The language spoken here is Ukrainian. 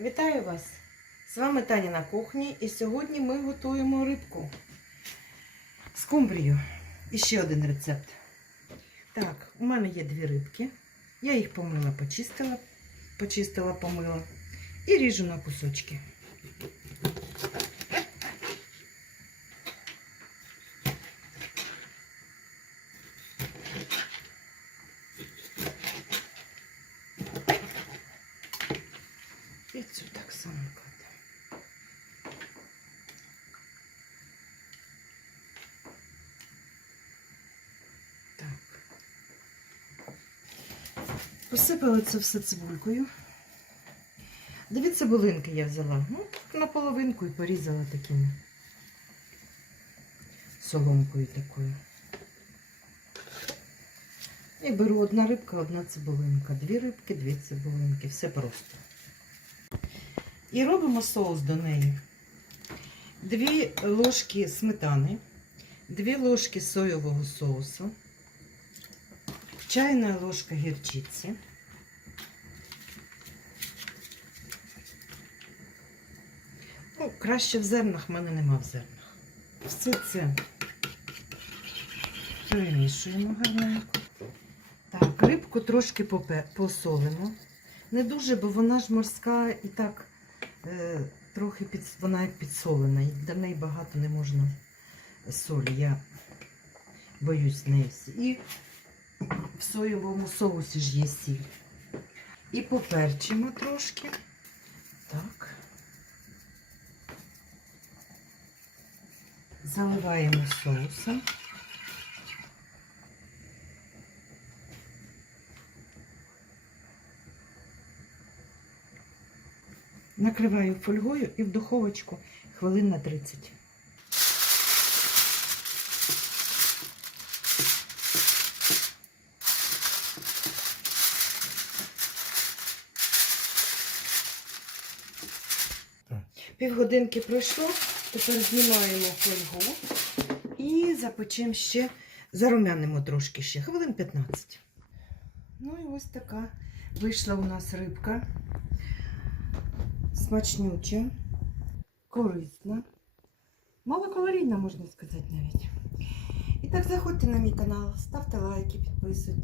Вітаю вас! З вами Таня на кухні і сьогодні ми готуємо рибку. з кумбрію. І ще один рецепт. Так, у мене є дві рибки. Я їх помила, почистила, почистила, помила і ріжу на кусочки. І цю так само кладемо. Так. Посипала це все цибулькою. Дві цибулинки я взяла. Ну, на половинку і порізала такими соломкою такою. І беру одна рибка, одна цибулинка. Дві рибки, дві цибулинки. Все просто. І робимо соус до неї. Дві ложки сметани, дві ложки соєвого соусу, чайна ложка гірчиці, ну, краще в зернах, в мене нема в зернах. Все це перемішуємо гарненько. Так, рибку трошки посолимо. Не дуже, бо вона ж морська і так трохи під, вона підсолена. До неї багато не можна солі. Я боюсь неї. І в соєвому соусі ж є сіль. І поперчимо трошки. Так. Заливаємо соусом. Накриваю фольгою і в духовочку хвилин на 30. Півгодинки пройшло, тепер знімаємо фольгу і запечемо ще, зарумянимо трошки ще, хвилин 15. Ну і ось така вийшла у нас рибка смачнюча, корисна, малокалорійна, можна сказати навіть. І так заходьте на мій канал, ставте лайки, підписуйтесь.